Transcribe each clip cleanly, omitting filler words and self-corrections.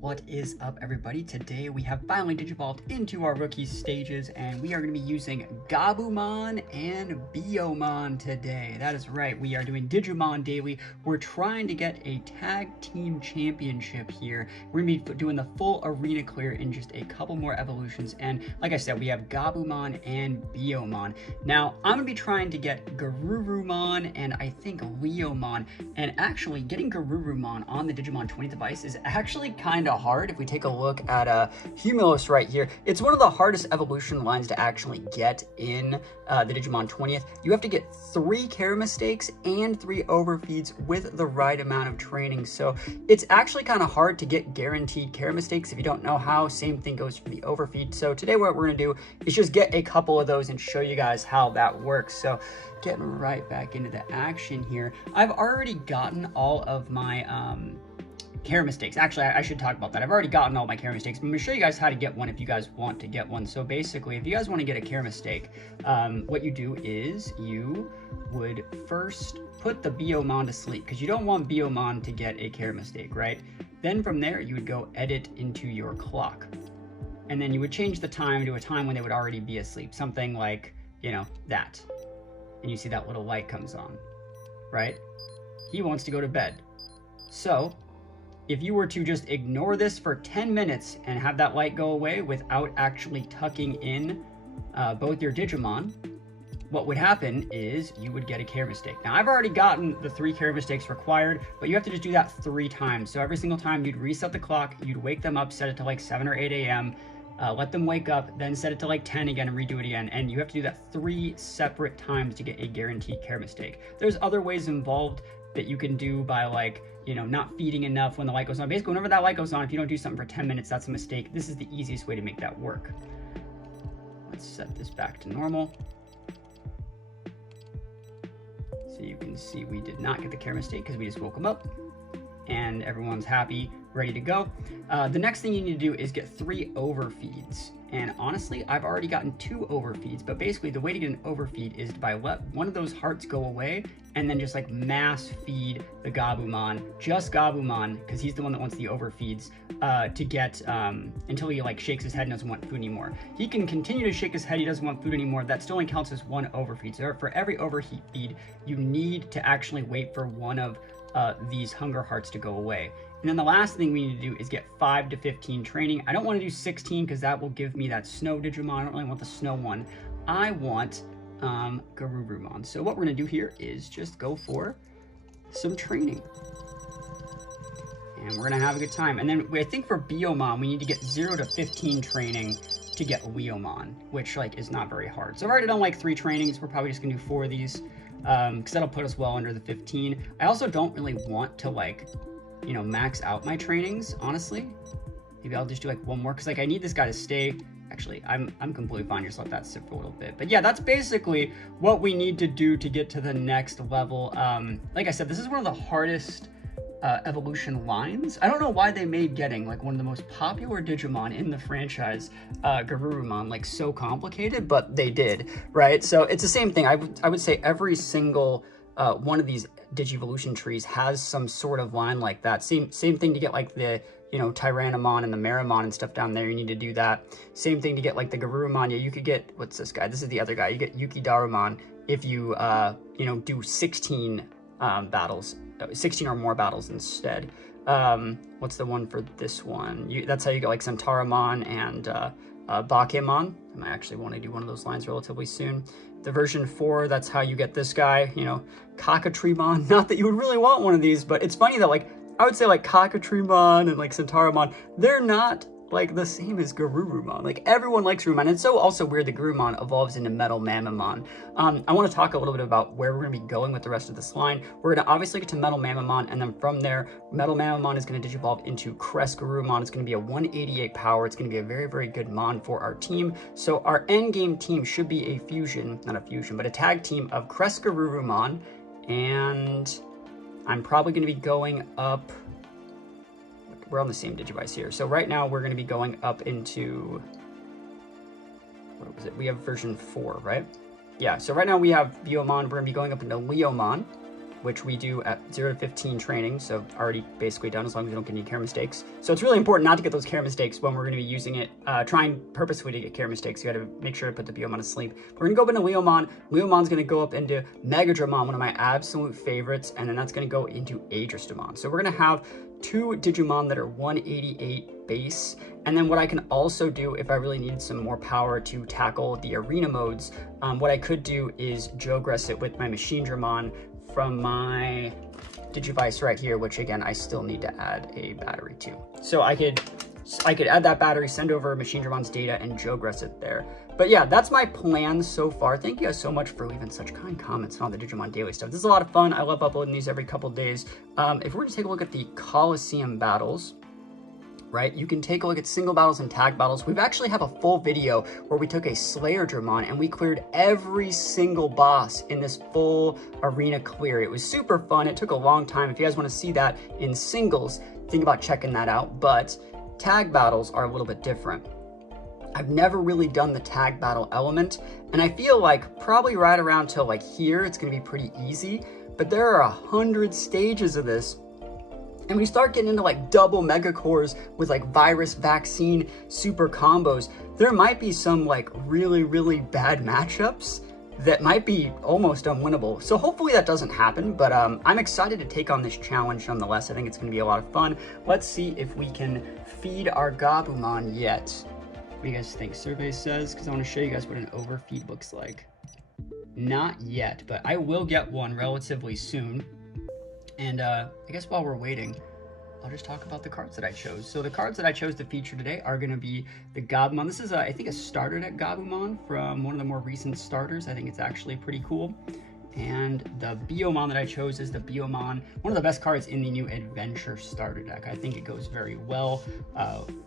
What is up, everybody? Today we have finally digivolved into our rookie stages, and we are going to be using Garurumon and Biomon today. That is right, we are doing Digimon daily. We're trying to get a tag team championship here. We're going to be doing the full arena clear in just a couple more evolutions, and like I said, we have Garurumon and Biomon. Now, I'm going to be trying to get Garurumon and I think Leomon, and actually getting Garurumon on the Digimon 20th device is actually kind of hard. If we take a look at Humulus right here, it's one of the hardest evolution lines to actually get in the Digimon 20th. You have to get 3 care mistakes and 3 overfeeds with the right amount of training, so it's actually kind of hard to get guaranteed care mistakes if you don't know how. Same thing goes for the overfeed. So today what we're going to do is just get a couple of those and show you guys how that works. So getting right back into the action here, I've already gotten all of my care mistakes. Actually, I should talk about that. I've already gotten all my care mistakes, but I'm going to show you guys how to get one if you guys want to get one. So basically, if you guys want to get a care mistake, what you do is you would first put the Biomon to sleep, because you don't want Biomon to get a care mistake, right? Then from there, you would go edit into your clock. And then you would change the time to a time when they would already be asleep. Something like, you know, that. And you see that little light comes on, right? He wants to go to bed. So if you were to just ignore this for 10 minutes and have that light go away without actually tucking in both your Digimon, what would happen is you would get a care mistake. Now, I've already gotten the 3 care mistakes required, but you have to just do that 3 times. So every single time you'd reset the clock, you'd wake them up, set it to like 7 or 8 a.m., let them wake up, then set it to like 10 again and redo it again. And you have to do that 3 separate times to get a guaranteed care mistake. There's other ways involved that you can do by, like, you know, not feeding enough when the light goes on. Basically, whenever that light goes on, if you don't do something for 10 minutes, that's a mistake. This is the easiest way to make that work. Let's set this back to normal. So you can see we did not get the care mistake because we just woke them up. And everyone's happy, ready to go. The next thing you need to do is get 3 overfeeds. And honestly, I've already gotten 2 overfeeds, but basically the way to get an overfeed is to let one of those hearts go away and then just like mass feed the Garurumon, just Garurumon, because he's the one that wants the overfeeds, to get until he like shakes his head and doesn't want food anymore. He can continue to shake his head, he doesn't want food anymore. That still only counts as 1 overfeed. So for every overfeed, you need to actually wait for one of these hunger hearts to go away. And then the last thing we need to do is get 5 to 15 training. I don't want to do 16 because that will give me that snow Digimon. I don't really want the snow one. I want Garurumon. So what we're going to do here is just go for some training. And we're going to have a good time. And then I think for Biomon, we need to get 0 to 15 training to get Leomon, which like is not very hard. So I've already done like 3 trainings. We're probably just going to do 4 of these because that'll put us well under the 15. I also don't really want to, like, you know, max out my trainings, honestly. Maybe I'll just do like 1 more because like I need this guy to stay. Actually, I'm completely fine. Just let that sit for a little bit. But yeah, that's basically what we need to do to get to the next level. Like I said, this is one of the hardest evolution lines. I don't know why they made getting like one of the most popular Digimon in the franchise, Garurumon, like so complicated, but they did, right? So it's the same thing. I would say every single one of these Digivolution trees has some sort of line like that. Same thing to get like the, you know, Tyrannomon and the Meramon and stuff down there. You need to do that. Same thing to get like the Garurumon. Yeah, you could get, what's this guy? This is the other guy. You get Yukidarumon if you, you know, do 16 battles, 16 or more battles instead. What's the one for this one? That's how you get like Centauramon and Bakemon. I might actually want to do one of those lines relatively soon. The version 4, that's how you get this guy, you know, Cockatriemon. Not that you would really want one of these, but it's funny that like, I would say like Cockatriemon and like Centauramon, they're not like the same as Garurumon. Like everyone likes Garurumon. And it's so also weird that Garurumon evolves into Metal Mamamon. I want to talk a little bit about where we're going to be going with the rest of this line. We're going to obviously get to Metal Mamamon, and then from there, Metal Mamamon is going to digivolve into Crest Garurumon. It's going to be a 188 power. It's going to be a very, very good mon for our team. So our endgame team should be a fusion, not a fusion, but a tag team of Crest Garurumon, and I'm probably going to be going up. We're on the same Digivice here. So right now we're going to be going up into, what was it? We have version 4, right? Yeah, so right now we have Biomon. We're going to be going up into Leomon. which we do at 0 to 15 training, so already basically done as long as you don't get any care mistakes. So it's really important not to get those care mistakes when we're going to be using it, trying purposefully to get care mistakes. You got to make sure to put the Biomon to sleep. We're going to go up into Leomon. Leomon's going to go up into Megadramon, one of my absolute favorites, and then that's going to go into Aegistamon. So we're going to have 2 Digimon that are 188 base, and then what I can also do if I really needed some more power to tackle the arena modes, what I could do is Jogress it with my Machinedramon from my Digivice right here, which again I still need to add a battery to. So I could add that battery, send over Machinedramon's data, and Jogress it there. But yeah, that's my plan so far. Thank you guys so much for leaving such kind comments on all the Digimon Daily stuff. This is a lot of fun. I love uploading these every couple days. If we're to take a look at the Coliseum battles, right, you can take a look at single battles and tag battles. We've actually have a full video where we took a Slayer Dramon and we cleared every single boss in this full arena clear. It was super fun. It took a long time. If you guys want to see that in singles, think about checking that out. But tag battles are a little bit different. I've never really done the tag battle element, and I feel like probably right around till like here, it's gonna be pretty easy, but there are 100 stages of this, and we start getting into like double mega cores with like virus vaccine super combos. There might be some like really, really bad matchups that might be almost unwinnable. So hopefully that doesn't happen, but I'm excited to take on this challenge nonetheless. I think it's gonna be a lot of fun. Let's see if we can feed our Gabumon yet. What do you guys think? Survey says, because I want to show you guys what an overfeed looks like. Not yet, but I will get one relatively soon. And I guess while we're waiting, I'll just talk about the cards that I chose. So the cards that I chose to feature today are going to be the Gabumon. This is, I think, a starter deck Gabumon from one of the more recent starters. I think it's actually pretty cool. And the Biomon that I chose is the Biomon, one of the best cards in the new Adventure starter deck. I think it goes very well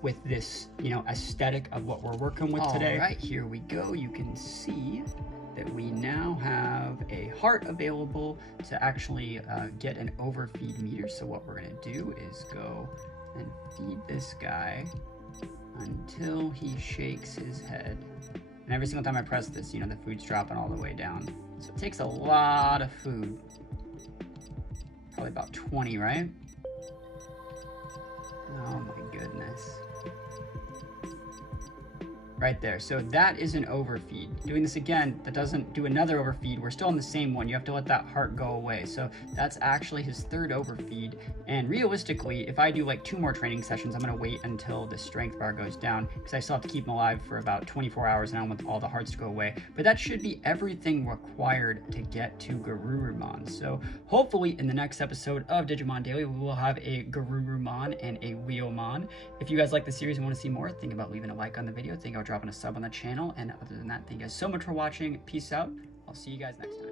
with this, aesthetic of what we're working with today. All right, here we go. You can see that we now have a heart available to actually get an overfeed meter. So what we're going to do is go and feed this guy until he shakes his head. And every single time I press this, the food's dropping all the way down. So it takes a lot of food. Probably about 20, right? Oh my goodness. Right there. So that is an overfeed. Doing this again, that doesn't do another overfeed. We're still on the same one. You have to let that heart go away. So that's actually his 3rd overfeed. And realistically, if I do like 2 more training sessions, I'm going to wait until the strength bar goes down because I still have to keep him alive for about 24 hours and I want all the hearts to go away. But that should be everything required to get to Garurumon. So hopefully in the next episode of Digimon Daily, we will have a Garurumon and a Leomon. If you guys like the series and want to see more, think about leaving a like on the video. Think about dropping a sub on the channel. And other than that, thank you guys so much for watching. Peace out. I'll see you guys next time.